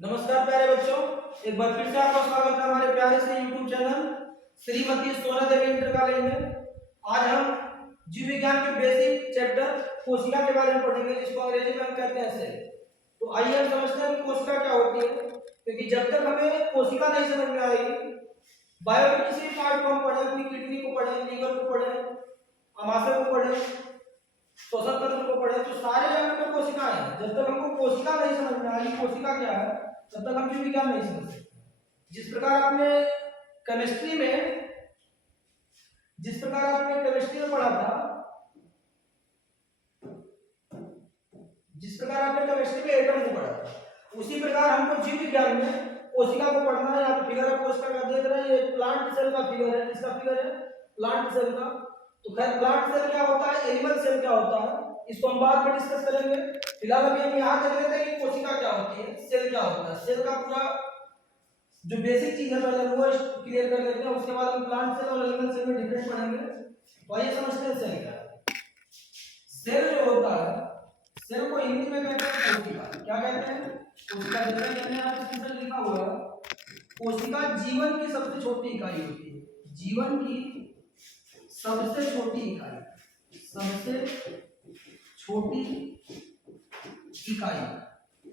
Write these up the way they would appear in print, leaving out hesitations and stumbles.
नमस्कार प्यारे बच्चों, एक बार फिर से आपका स्वागत है हमारे प्यारे से YouTube चैनल श्रीमती सोना देवी इंटर कॉलेज में। आज हम जीव विज्ञान के बेसिक चैप्टर कोशिका के बारे में पढ़ेंगे, जिसको अंग्रेजी में हम कहते हैं सेल। तो आइए हम समझते हैं कि कोशिका क्या होती है, क्योंकि जब तक हमें कोशिका नहीं समझ में आएगी, बायो के किसी भी पार्ट को हम पढ़े, अपनी किडनी को पढ़े, लीवर को पढ़े, अमाशय को पढ़े, श्वसन तंत्र को पढ़े, तो सारे अंग में कोशिकाएं हैं। जब तक हमको कोशिका नहीं समझ में आएगी कोशिका क्या है, तब तक हम जीव विज्ञान नहीं समझ सकते। जिस प्रकार आपने केमिस्ट्री में पढ़ा था, जिस प्रकार आपने केमिस्ट्री में एटम को पढ़ा था, उसी प्रकार हमको जीव विज्ञान में कोशिका को पढ़ना है। यहाँ पे फिगर आप कोशिका का देख रहे हैं, ये प्लांट सेल का फिगर है। किसका फिगर है? प्लांट सेल का। तो खैर प्लांट सेल क्या होता है, एनिमल सेल क्या होता है, इसको हम बाद में डिस्कस करेंगे। फिलहाल अभी हम यहाँ देख लेते हैं कि कोशिका क्या होती है, सेल क्या होता है। सेल का पूरा जो बेसिक चीज है पहले वो क्लियर कर लेते हैं, उसके बाद हम प्लांट सेल और एनिमल सेल में डिफरेंस पढ़ेंगे। तो आइए समझते हैं सेल क्या है। सेल जो होता है, सेल को हिंदी में कहते हैं कोशिका। क्या कहते हैं? कोशिका। जैसा कि हमने यहाँ पे लिखा हुआ है, कोशिका जीवन की सबसे छोटी इकाई होती है। जीवन की सबसे छोटी इकाई, सबसे छोटी इकाई,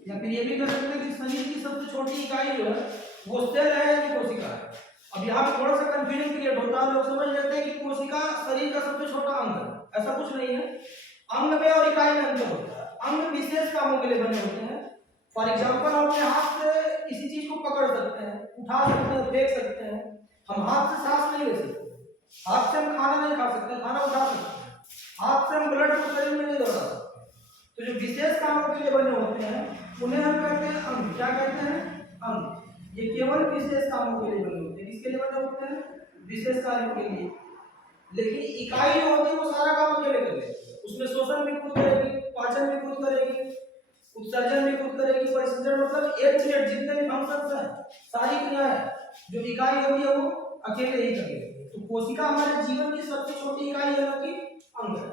या फिर ये भी कह सकते हैं कि शरीर की सबसे छोटी इकाई जो है वो सेल है या कि कोशिका है। अब यहाँ पे थोड़ा सा कंफ्यूजन क्रिएट होता है, लोग समझ लेते हैं कि कोशिका शरीर का सबसे छोटा अंग है। ऐसा कुछ नहीं है। अंग में और इकाई में अंतर होता है। अंग विशेष कामों के लिए बने होते हैं। फॉर एग्जाम्पल, हम अपने हाथ से किसी चीज को पकड़ सकते हैं, उठा सकते हैं, फेंक सकते हैं। हम हाथ से सांस नहीं ले सकते, हाथ से हम खाना नहीं खा सकते, खाना उठा सकते हैं, हाथ से हम ब्लड को शरीर में नहीं दौड़ा सकते। तो जो विशेष कामों के लिए बने होते हैं उन्हें हम कहते हैं अंग। क्या कहते हैं? अंग। ये केवल विशेष कामों के लिए बने होते हैं। किसके लिए बने होते हैं? विशेष कार्यों के लिए। लेकिन इकाई जो होती है वो सारा काम अकेले कर लेती है। उसमें शोषण भी खुद करेगी, पाचन भी खुद करेगी, उत्सर्जन भी खुद करेगी, परिसंचरण, मतलब ए टू जेड जितने भी फंक्शंस हैं, सारी क्रियाएं जो इकाई होती है वो अकेले ही कर लेती है। तो कोशिका हमारे जीवन की सबसे छोटी इकाई है, ना कि अंग है।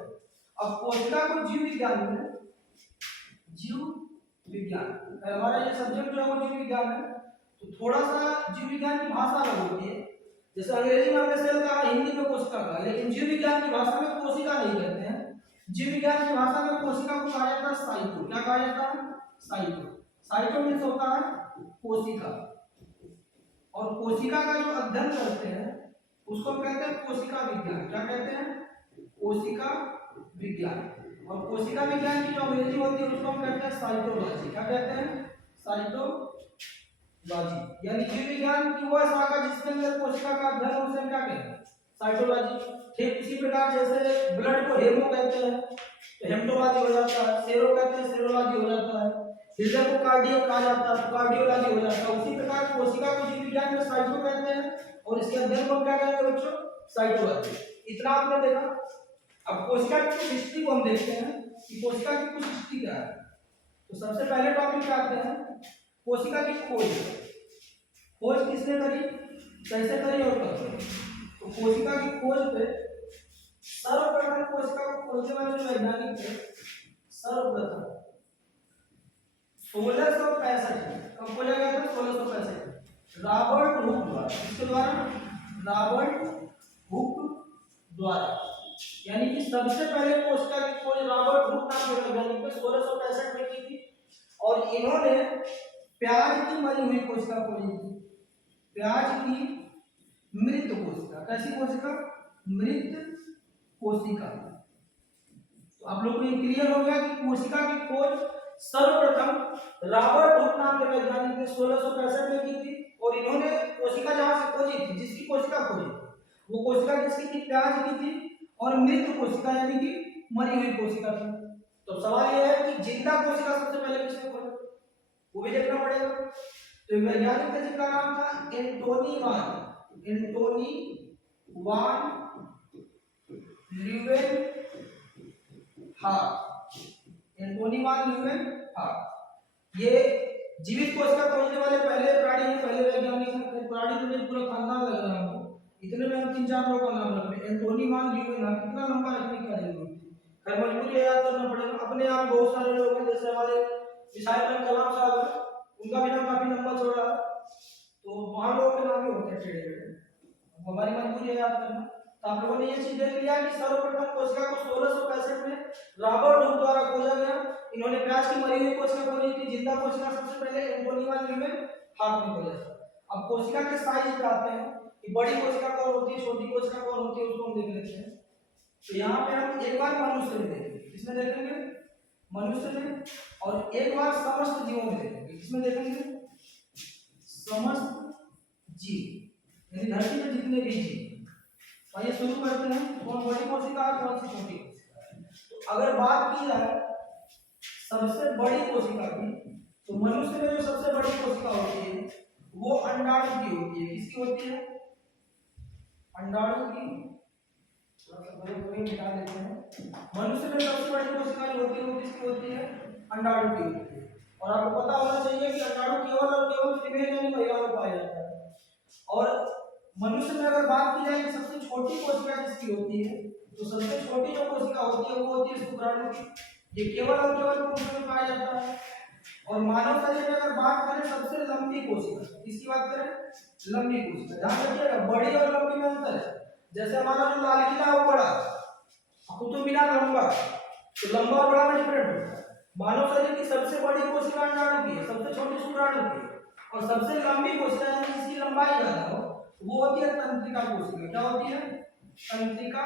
अब कोशिका को जीव विज्ञान में, जीव विज्ञान हमारा ये सब्जेक्ट जो है वो जीव विज्ञान है। तो थोड़ा सा जीव विज्ञान की भाषा अलग होती है। जैसे अंग्रेजी में हमने सेल कहा, हिंदी में कोशिका कहा, लेकिन जीव विज्ञान की भाषा में कोशिका नहीं कहते हैं। जीव विज्ञान की भाषा में कोशिका को कहा जाता है साइटो। क्या कहा जाता है? साइटो। साइटो मीन्स होता है कोशिका। और कोशिका का जो अध्ययन करते हैं उसको हम कहते हैं कोशिका विज्ञान। क्या कहते हैं? कोशिका विज्ञान। और कोशिका विज्ञान की जो अंग्रेजी होती है उसको हम कहते हैं साइटोलॉजी। क्या कहते हैं? साइटोलॉजी। यानी जीव विज्ञान की वह शाखा जिसके अंदर कोशिका का अध्ययन हो, उसे क्या कहते हैं? साइटोलॉजी। ठीक इसी प्रकार जैसे ब्लड को हेमो कहते हैं तो हेमटोलॉजी हो जाता है, सेरो कहते हैं सेरोलॉजी हो जाता है, हृदय को कार्डियो कहा जाता है तो कार्डियोलॉजी हो जाता है। उसी प्रकार कोशिका को जीव विज्ञान में साइटो कहते हैं और इसके अध्ययन को क्या कहते हैं बच्चों? साइटोलॉजी। इतना आपने देखा। अब कोशिका की कुछ हिस्ट्री को हम देखते हैं कि कोशिका की कुछ हिस्ट्री क्या है। तो सबसे पहले टॉपिक पे आते हैं कोशिका की खोज। खोज किसने करी, कैसे करी और कब करी? तो कोशिका की खोज पे सर्वप्रथम कोशिका को खोजने वाले जो वैज्ञानिक थे, सर्वप्रथम 1665 कब खोजा गया था? 1665 रॉबर्ट हुक द्वारा। किसके द्वारा? रॉबर्ट हुक द्वारा। यानी कि सबसे पहले कोशिका की खोज रॉबर्ट हुक नाम के वैज्ञानिक ने 1665 में की थी। और इन्होंने प्याज की मरी हुई कोशिका खोजी थी। प्याज की मृत कोशिका। कैसी कोशिका? मृत कोशिका। तो आप लोग को ये क्लियर हो गया कि कोशिका की खोज सर्वप्रथम रॉबर्ट हुक नाम के वैज्ञानिक ने 1665 में की थी। और इन्होंने कोशिका जहां से खोजी थी, जिसकी कोशिका खोजी वो कोशिका किसकी थी? प्याज की थी। और मृत कोशिका यानी कि मरी हुई कोशिका थी। तो सवाल यह है कि जिंदा कोशिका सबसे पहले किसने खोजा, वो भी देखना पड़ेगा। तो वैज्ञानिक थे जिनका नाम था एंटोनी वान, एंटोनी वान ल्यूवेनहाक, एंटोनी वान ल्यूवेनहाक। ये जीवित कोशिका खोजने वाले पहले प्राणी हैं, पहले वैज्ञानिक हैं। प्राणी तो नहीं, पूरा खानदान लग रहा है हमको, इतने में हम 3-4 लोगों का नाम रख रहे हैं। एंटोनी वान ल्यूवेनहाक, कितना लंबा रखने की जरूरत थी, खैर मजबूरी है, याद करना पड़ेगा। अपने आप बहुत सारे लोग हैं, जैसे हमारे मिसाइल मैन कलाम साहब है, उनका भी नाम काफी लंबा चौड़ा है, तो वहां लोगों के नाम ही होते हैं टेढ़े मेढ़े। हमारी मजबूरी है याद करना। तो आप लोगों ने ये चीज देख लिया कि सर्वप्रथम कोशिका को 1665 में रॉबर्ट हुक द्वारा खोजा गया। इन्होंने प्याज की मरी हुई कोशिका खोजी थी। जिंदा कोशिका सबसे पहले एंटोनिवा न्यूमैन हार्ट ने खोजा था। अब कोशिका के साइज पे आते हैं कि बड़ी कोशिका कौन होती है, छोटी कोशिका कौन होती है, उसको हम देख लेते हैं। तो यहाँ पे हम एक बार मनुष्य में देखेंगे, किसमें देखेंगे, मनुष्य में, और एक बार समस्त जीवों में देखेंगे, किसमें देखेंगे, समस्त जीव, यानी धरती में जितने भी जीव। आइए शुरू करते हैं, कौन बड़ी कोशिका है, कौन सी छोटी कोशिका है। तो अगर बात की जाए सबसे बड़ी कोशिका की, तो मनुष्य में जो सबसे बड़ी कोशिका होती है वो अंडाणु की होती है। किसकी होती है, अंडाणु की। थोड़ा सा बड़े बड़े मिटा देते हैं। मनुष्य में सबसे बड़ी कोशिका जो होती है वो किसकी होती है, अंडाणु की होती है। और आपको पता होना चाहिए कि अंडाणु केवल और केवल फीमेल यानी महिला में पाया जाता है। और मनुष्य में अगर बात की जाए कि सबसे छोटी कोशिका किसकी होती है, तो सबसे छोटी जो कोशिका होती है वो होती है शुक्राणु की। ये केवल और केवल पुरुष में पाया जाता है। और मानव शरीर में अगर बात करें सबसे लंबी कोशिका, किसकी बात करें, लंबी कोशिका। ध्यान रखिएगा बड़ी और लंबी में अंतर है। जैसे हमारा जो लाल किला है वो बड़ा, कुतुब मीनार लंबा, तो लंबा और बड़ा में डिफरेंट होता है। मानव शरीर की सबसे बड़ी कोशिका अंडाणु की है, सबसे छोटी शुक्राणु की है, और सबसे लंबी कोशिका यानी जिसकी लंबाई ज्यादा हो वो होती है तंत्रिका कोशिका। क्या होती है, तंत्रिका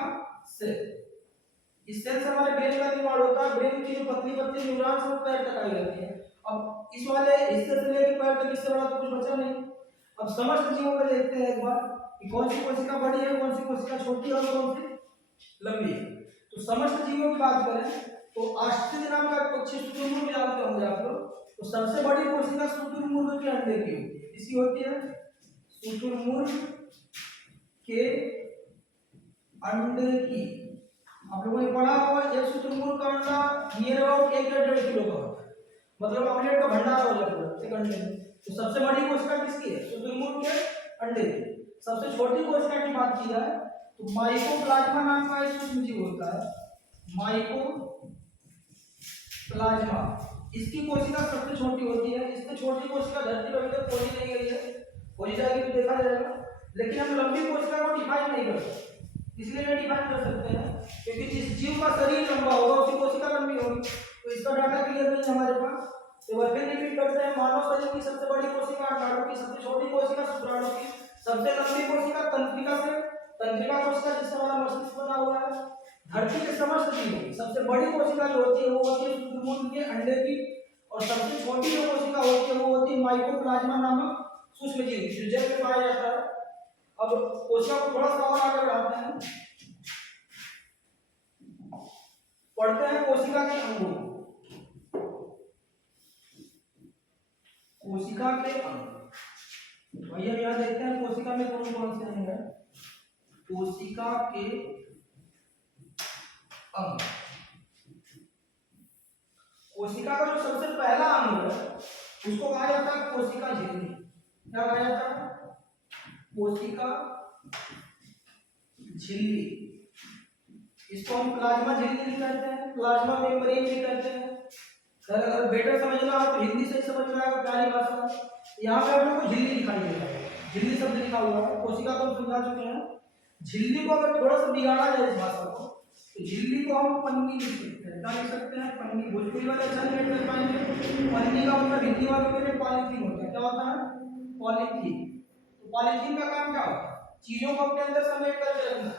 सेल। इस सेल से हमारे ब्रेन का निर्माण होता है। ब्रेन की जो पतली पतली न्यूरॉन्स वो पैर तक आई रहती है। अब इस वाले हिस्से से लेकर पैर तक, इससे बड़ा तो कुछ बचा नहीं। अब समस्त जीवों में देखते हैं एक बार कि कौन सी कोशिका बड़ी है, कौन सी कोशिका छोटी है और कौन सी लंबी है। तो समस्त जीवों की बात करें तो आश्चर्य नाम का पक्षी शुतुरमुर्ग जानते होंगे आप लोग। तो सबसे बड़ी कोशिका शुतुरमुर्ग के अंडे की होती है। किसकी होती है, शुतुरमुर्ग के अंडे की। आप लोगों ने पढ़ा होगा एक शुतुरमुर्ग का अंडा नियर अबाउट 1 या 1.5 किलो का होता है, मतलब ऑमलेट का भंडार हो जाता है एक अंडे में। तो सबसे बड़ी कोशिका किसकी है, शुतुरमुर्ग के अंडे की। सबसे छोटी कोशिका की बात की जाए तो माइकोप्लाज्मा नाम का एक सूक्ष्म जीव होता है, माइकोप्लाज्मा। इसकी कोशिका सबसे छोटी होती है। इससे छोटी कोशिका धरती पर अभी तक खोजी नहीं गई है, खोजी जाएगी तो देखा जाएगा। लेकिन हम लंबी कोशिका को डिफाइन नहीं कर सकते। इसलिए नहीं डिफाइन कर सकते हैं क्योंकि जिस जीव का शरीर लंबा होगा उसकी कोशिका लंबी होगी। तो इसका डाटा क्लियर नहीं है हमारे पास। तो वह फिर रिपीट करते हैं, मानव शरीर की सबसे बड़ी कोशिका अंडाणु की, सबसे छोटी कोशिका शुक्राणु की, सबसे लंबी कोशिका तंत्रिका से, तंत्रिका कोशिका जिससे हमारा मस्तिष्क बना हुआ है। धरती के समस्त जीवों की सबसे बड़ी कोशिका जो होती है वो होती है शुतुरमुर्ग के अंडे की, और सबसे छोटी जो कोशिका होती है वो होती है माइकोप्लाज्मा नामक सूक्ष्म जीव जो जल में पाया जाता है। अब कोशिका को थोड़ा सा और आगे बढ़ाते हैं, पढ़ते हैं कोशिका के अंगों। कोशिका के अंग, भैया यहाँ देखते हैं कोशिका में कौन कौन से अंग है। कोशिका के अंग, कोशिका का जो सबसे पहला अंग है उसको कहा जाता है कोशिका झिल्ली। क्या कहा जाता है, कोशिका झिल्ली। इसको हम प्लाज्मा झिल्ली भी कहते हैं, प्लाज्मा मेम्ब्रेन भी कहते हैं। अगर बेटर समझना हो तो हिंदी से समझ में आएगा, प्यारी भाषा। यहाँ पे आप लोगों को झिल्ली दिखाई दे रहा है, झिल्ली शब्द लिखा हुआ है। कोशिका को समझा चुके हैं। झिल्ली को अगर थोड़ा सा बिगाड़ा जाए इस भाषा को तो झिल्ली को हम पन्नी लिख सकते हैं। क्या लिख सकते हैं, पन्नी। भोजपुरी वाले अच्छा नहीं कर पाएंगे। पन्नी का मतलब हिंदी वालों के लिए पॉलीथीन होता है। क्या होता है, पॉलीथीन। तो पॉलीथीन का काम क्या होता है, चीजों को अपने अंदर समेट करके रखना।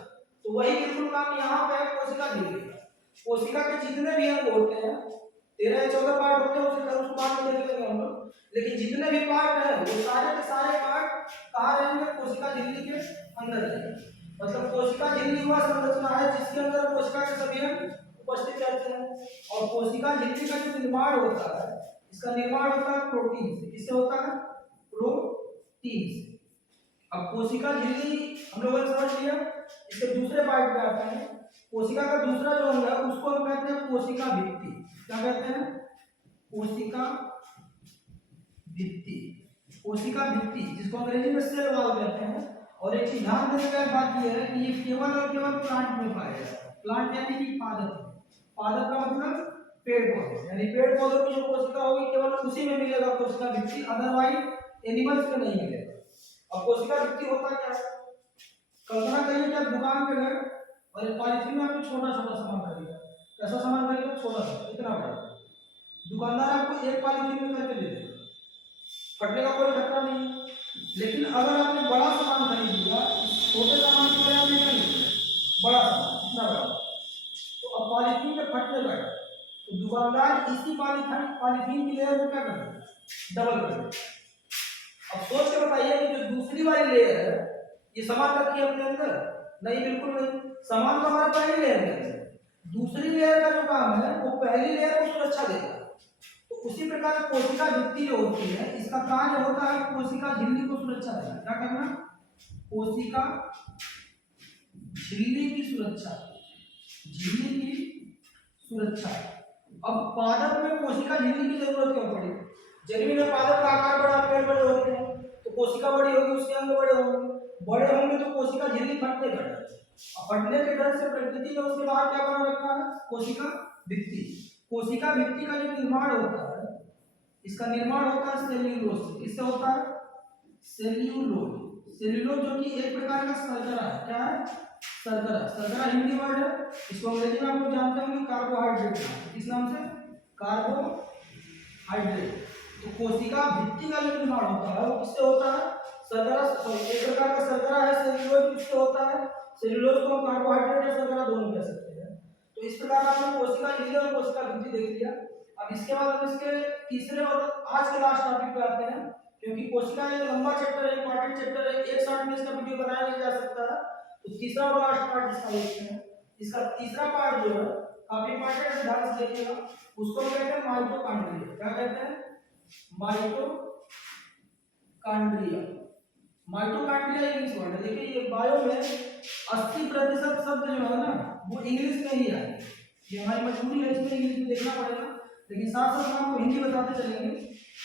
तो वही बिल्कुल काम यहाँ पे है कोशिका झिल्ली का। कोशिका के जितने भी अंग होते हैं, 13 या 14 पार्ट होते हैं, उसे उस पार्ट में देख लेंगे हम लोग। लेकिन जितने भी पार्ट हैं वो सारे के सारे पार्ट कहाँ रहेंगे, कोशिका झिल्ली के अंदर रहेंगे। मतलब कोशिका झिल्ली वह संरचना है जिसके अंदर कोशिका के सभी अंग उपस्थित रहते हैं। और कोशिका झिल्ली का जो निर्माण होता है, इसका निर्माण होता है प्रोटीन से। किससे होता है, प्रोटीन से। अब कोशिका झिल्ली हम लोगों ने समझ लिया। इसके दूसरे पार्ट पे आते हैं। कोशिका का दूसरा जो अंग है उसको हम कहते हैं कोशिका भित्ति। क्या कहते हैं, कोशिका भित्ति। कोशिका भित्ति जिसको अंग्रेजी में सेल वॉल कहते हैं। और एक चीज ध्यान देने की बात यह है कि ये केवल और केवल प्लांट में पाया जाता है। प्लांट यानी कि पादप। पादप का मतलब पेड़ पौधे, यानी पेड़ पौधों की जो कोशिका होगी केवल उसी में मिलेगा कोशिका भित्ति। अदरवाइज एनिमल्स में नहीं मिलेगा। अब कोशिका भित्ति होता क्या है? कल्पना करिए कि आप दुकान पे गए और एक पॉलिथीन में आपने छोटा छोटा सामान खरीदा। कैसा सामान खरीदा? छोटा सा, इतना बड़ा। दुकानदार आपको एक पॉलिथीन में करके दे देगा, फटने का कोई खतरा नहीं है। लेकिन अगर आपने बड़ा सामान खरीद लिया, छोटे सामान की तरह आपने नहीं लिया, बड़ा सामान इतना बड़ा, तो अब पॉलिथीन में फटने लगा, तो दुकानदार इसी पॉलिथीन की लेयर में क्या कर देगा? डबल कर देगा। अब सोच के बताइए कि जो दूसरी वाली लेयर है, ये सामान रखी है अपने अंदर? नहीं, बिल्कुल नहीं। सामान तो हमारा पहली लेयर में है। दूसरी लेयर का जो काम है वो पहली लेयर को सुरक्षा देगा। तो उसी प्रकार कोशिका भित्ति जो होती है, इसका कार्य होता है कोशिका झिल्ली को सुरक्षा देना। क्या करना? कोशिका झिल्ली की सुरक्षा, झिल्ली की सुरक्षा। अब पादप में कोशिका झिल्ली की जरूरत क्यों पड़ी? जमीन में पादप का आकार बड़ा, पेड़ बड़े होते हैं, तो कोशिका बड़ी होगी, उसके अंग बड़े होंगे, बड़े होंगे तो कोशिका झिल्ली फटने का डर। फटने के डर से प्रकृति ने उसके बाहर क्या बना रखा है? कोशिका भित्ति। कोशिका भित्ति का जो निर्माण होता है, इसका निर्माण होता है सेल्यूलोज से। किससे होता है? सेल्यूलोज। सेल्यूलोज जो कि एक प्रकार का शर्करा है। क्या है? शर्करा। शर्करा हिंदी वर्ड है, इसको अंग्रेजी में आप लोग जानते होंगे कार्बोहाइड्रेट। किस नाम से? कार्बोहाइड्रेट। तो कोशिका भित्ति का जो निर्माण होता है वो किससे होता है? शर्करा। एक प्रकार का शर्करा है सेल्यूलोज, किससे होता है? सेल्यूलोज को हम कार्बोहाइड्रेट या शर्करा दोनों कह सकते हैं। तो इस प्रकार आपने कोशिका झिल्ली और कोशिका भित्ति देख लिया। अब इसके बाद हम इसके तीसरे और आज के लास्ट टॉपिक पे आते हैं, क्योंकि कोशिका एक लंबा चैप्टर है, इंपॉर्टेंट चैप्टर है, एक शॉट में इसका वीडियो बनाया नहीं जा सकता। तो तीसरा और लास्ट पार्ट इसका देखते हैं। इसका तीसरा पार्ट जो है काफी इंपॉर्टेंट है, ध्यान से देखिएगा। उसको कहते हैं माइटोकॉन्ड्रिया। क्या कहते हैं? माइटोकॉन्ड्रिया। माइटोकॉन्ड्रिया इंग्लिश वर्ड है। देखिए ये बायो में 80% शब्द जो है ना वो इंग्लिश में ही है। ये हमारी मजबूरी है, इसमें इंग्लिश में देखना पड़ेगा, लेकिन साथ साथ हम आपको हिंदी बताते चलेंगे।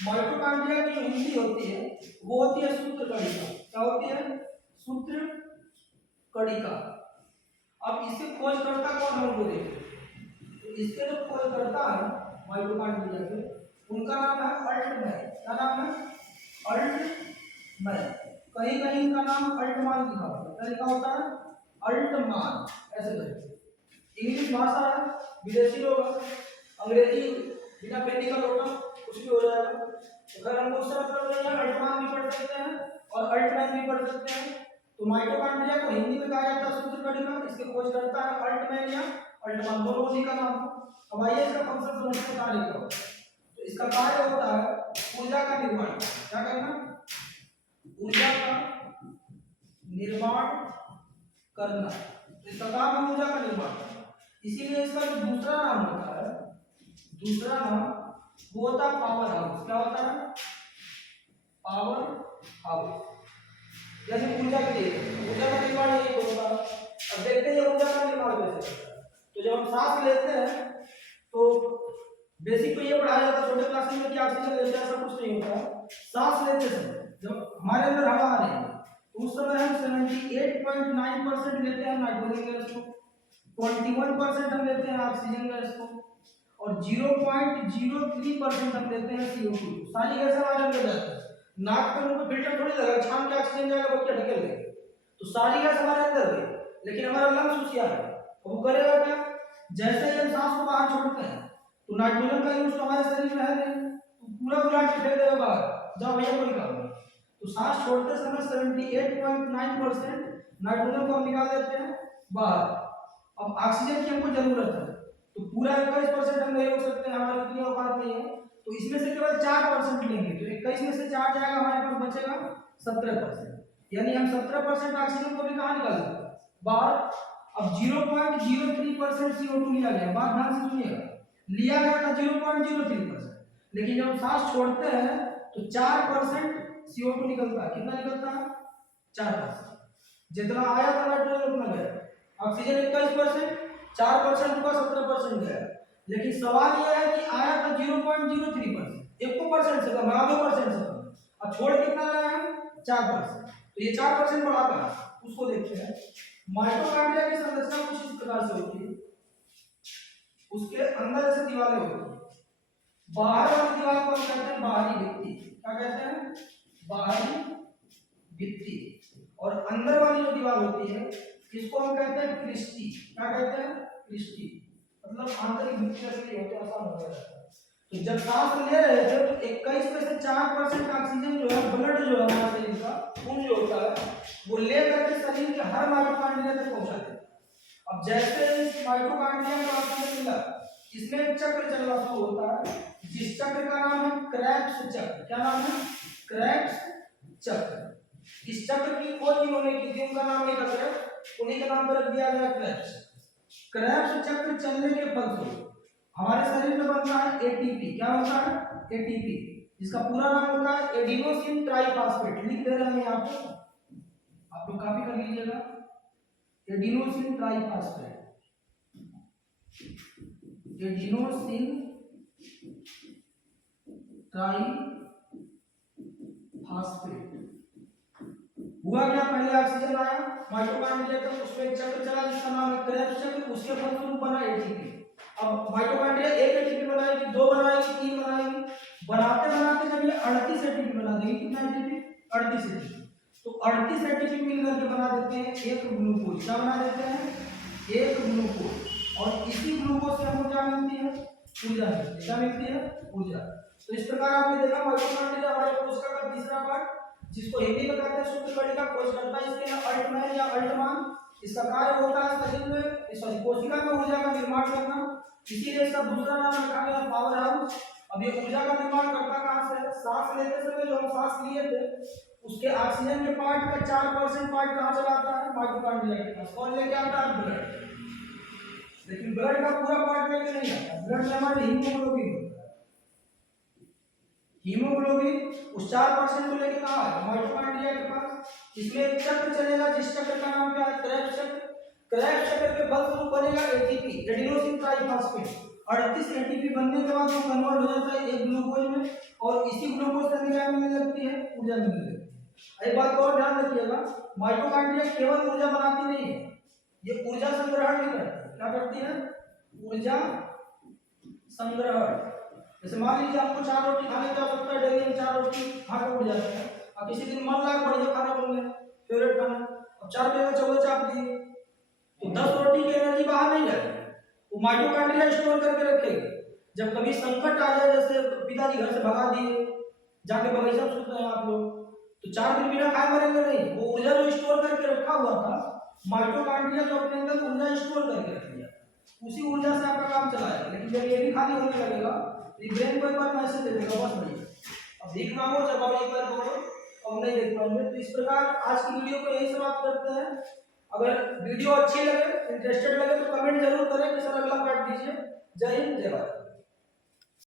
माइटोकॉन्ड्रिया की जो हिंदी होती है वो होती है सूत्रकणिका। क्या होती है? सूत्रकणिका। अब इसके खोजकर्ता कौन है उनको देखिए। तो इसके जो खोजकर्ता है माइटोकॉन्ड्रिया के, उनका नाम है अल्टमैन। क्या नाम है? अल्टमैन। कहीं कहीं इनका नाम अल्टमान लिखा होता है। क्या लिखा होता है? अल्टमान। ऐसे करके इंग्लिश भाषा है, विदेशी लोग अंग्रेजी बिना पेनी का लोटा कुछ भी हो जाएगा। तो अगर हमको उससे मतलब नहीं है, अल्टमान भी पढ़ सकते हैं और अल्टमैन भी पढ़ सकते हैं। तो माइटोकॉन्ड्रिया को हिंदी में कहा जाता है सूत्रकणिका। इसके खोज करता है अल्टमैन या अल्टमान, दोनों उसी का नाम है। अब आइए इसका फंक्शन समझते हैं। क्या होता है? तो इसका कार्य होता है ऊर्जा का निर्माण। क्या करना? ऊर्जा का निर्माण करना। तो इसका काम है ऊर्जा का निर्माण करना। इसीलिए इसका जो दूसरा नाम होता है, दूसरा नाम वो होता है पावर हाउस। क्या होता है? Power house. जैसे ऊर्जा के लिए ऊर्जा का निर्माण यही होता है। अब देखते हैं ऊर्जा का निर्माण कैसे होता है। तो जब हम सांस लेते हैं तो बेसिक तो ये पढ़ाया जाता है छोटे क्लास में कि ऑक्सीजन लेते हैं, ऐसा कुछ नहीं होता। सांस लेते समय जब हमारे अंदर हवा आ रही है तो उस समय हम 78.9% लेते हैं नाइट्रोजन गैस को, 21% हम लेते हैं ऑक्सीजन गैस को, और 0.03% हम लेते हैं CO2। सारी गैस हमारे अंदर जाती है। नाक पे उनको फिल्टर थोड़ी लगा छान के ऑक्सीजन जाएगा वो क्या ढकेल देंगे। तो सारी गैस हमारे अंदर गई, लेकिन हमारा लंग्स होशियार है, वो करेगा क्या? जैसे ही हम सांस को बाहर छोड़ते हैं तो नाइट्रोजन का यूज तो हमारे शरीर में है नहीं, तो पूरा उलाट के फेंक देगा बाहर, जाओ भैया कोई काम नहीं। तो सांस छोड़ते समय 78.9% नाइट्रोजन को हम निकाल देते हैं बाहर। अब ऑक्सीजन की हमको जरूरत है, तो पूरा 21% हम नहीं रोक सकते, हमारी इतनी औकात नहीं है। तो इसमें से केवल 4% लेंगे, तो 21 में से 4 जाएगा, हमारे पास बचेगा 17%। यानी हम 17% ऑक्सीजन को भी कहाँ निकाल सकते हैं? बाहर। अब 0.03% CO2 लिया गया। बात ध्यान से सुनिएगा, लिया गया था 0.03%, लेकिन जब सांस छोड़ते हैं तो 4% CO2 निकलता है। कितना निकलता है? 4%। जितना आया था नाइट्रोजन उतना गया। ऑक्सीजन 21%, 4% रुका, 17% गया। लेकिन सवाल यह है कि आया था 0.03%, 1% से कम, 2% से कम, अब छोड़ कितना रहे हैं? 4%। तो ये 4% बढ़ा था, उसको देखते हैं। माइटोकॉन्ड्रिया की संरचना कुछ इस प्रकार से होती है। उसके अंदर ऐसे दीवारें होती है। बाहर वाली दीवार को हम कहते हैं बाहरी भित्ति। क्या कहते हैं? बाहरी भित्ति, और अंदर वाली जो दीवार होती है इसको हम कहते हैं क्रिस्टी। क्या कहते हैं? क्रिस्टी, मतलब आंतरिक भित्ति असली होते हैं, आसान हो गया। तो जब सांस ले रहे थे तो 21 में से 4% ऑक्सीजन जो है ब्लड जो है हमारे शरीर का खून जो होता है वो ले करके शरीर के हर माइटोकॉन्ड्रिया तक पहुंचा देता है। अब जैसे इस माइटोकॉन्ड्रिया को ऑक्सीजन मिला, इसमें एक चक्र चलना शुरू होता है, जिस चक्र का नाम है क्रेब्स चक्र। क्या नाम है? क्रेब्स चक्र। इस चक्र की खोज इन्होंने की थी, उनका नाम एक है, उन्हीं के नाम पर रख दिया गया क्रेब्स। क्रेब्स चक्र चलने के फलस्वरूप हमारे शरीर में बनता है एटीपी। क्या बनता है? एटीपी। इसका पूरा नाम होता है एडिनोसिन ट्राइफॉस्फेट। लिख दे रहे हैं यहाँ पे, आप लोग कॉपी कर लीजिएगा। Adenosine triphosphate, adenosine triphosphate. हुआ क्या? पहले ऑक्सीजन आया माइटोकॉन्ड्रिया तक, उसमें एक चक्र चला जिसका नाम है क्रेब्स चक्र, उसके फलस्वरूप बना एटीपी। अब माइटोकॉन्ड्रिया एक एटीपी बनाएगी, दो बनाएगी, तीन बनाएगी, बनाते बनाते जब ये 38 एटीपी बना देगी। कितना एटीपी? 38 एटीपी। तो 38 एटीपी मिलकर के बना देते हैं एक ग्लूकोज। क्या बना देते हैं? एक ग्लूकोज। और इसी ग्लूकोज से हमको क्या मिलती है? ऊर्जा मिलती है। क्या मिलती है? ऊर्जा। तो इस प्रकार आपने देखा माइटोकॉन्ड्रिया हमारे कोशिका का तीसरा पार्ट, जिसको हिंदी में कहते हैं सूक्ष्म कणिका कोशिका। इसके नाम अल्टमैन या अल्टमान। इसका कार्य होता है शरीर में, सॉरी कोशिका में ऊर्जा का निर्माण करना, इसीलिए इसका दूसरा नाम रखा गया पावर हाउस। अब ये ऊर्जा का निर्माण करता कहां से है? सांस लेते समय जो हम सांस लिए थे उसके ऑक्सीजन के पार्ट का 4% पार्ट कहां चला आता है? माइटोकॉन्ड्रिया के पास। कौन लेके आता है? ब्लड। लेकिन ब्लड का पूरा पार्ट लेके नहीं आता, ब्लड में हमारे हीमोग्लोबिन होता है। हीमोग्लोबिन उस 4% को लेके कहां है? माइटोकॉन्ड्रिया के पास। इसमें एक चक्र चलेगा जिस चक्र का नाम क्या है? क्रेब्स चक्र। क्रेब्स चक्र के फलस्वरूप बनेगा एटीपी, एडिनोसिन ट्राइफॉस्फेट। 38 एटीपी बनने के बाद वो कन्वर्ट हो जाता है एक ग्लूकोज में, और इसी ग्लूकोज से हमें क्या मिलने लगती है? ऊर्जा मिलने लगती है। एक बात और ध्यान रखिएगा, माइटोकॉन्ड्रिया केवल ऊर्जा बनाती नहीं है, ये ऊर्जा संग्रहण भी करती है। क्या करती है? ऊर्जा संग्रहण। जैसे मान लीजिए आपको 4 रोटी खाने की आवश्यकता है, डेली 4 रोटी खाकर उड़ जाता है। अब किसी दिन मन लगा बढ़िया खाना बन गया, फेवरेट खाना, अब 4 प्लेट 14 चाप दिए, तो 10 रोटी की एनर्जी बाहर नहीं जाएगी, वो माइटोकॉन्ड्रिया स्टोर करके रखेगी। जब कभी संकट आ जाए, जैसे पिताजी घर से भगा दिए, जाके बगीचा में सुत रहे हैं आप लोग, तो 4 दिन बिना खाए मरेंगे नहीं। वो ऊर्जा जो स्टोर करके रखा हुआ था, माइटोकॉन्ड्रिया जो अपने अंदर ऊर्जा स्टोर करके रख दिया, उसी ऊर्जा से आपका काम चलाएगा। लेकिन जब ये भी खाली होने लगेगा तो ब्रेन को एक बार मैसेज दे देगा, बस भैया अब भीख मांगो, जब आप एक बार बोलो अब नहीं देख पाएंगे। तो इस प्रकार आज की वीडियो को यही समाप्त करते हैं। अगर वीडियो अच्छी लगे, इंटरेस्टेड लगे तो कमेंट जरूर करें कि सर अगला पार्ट दीजिए। जय हिंद, जय भारत।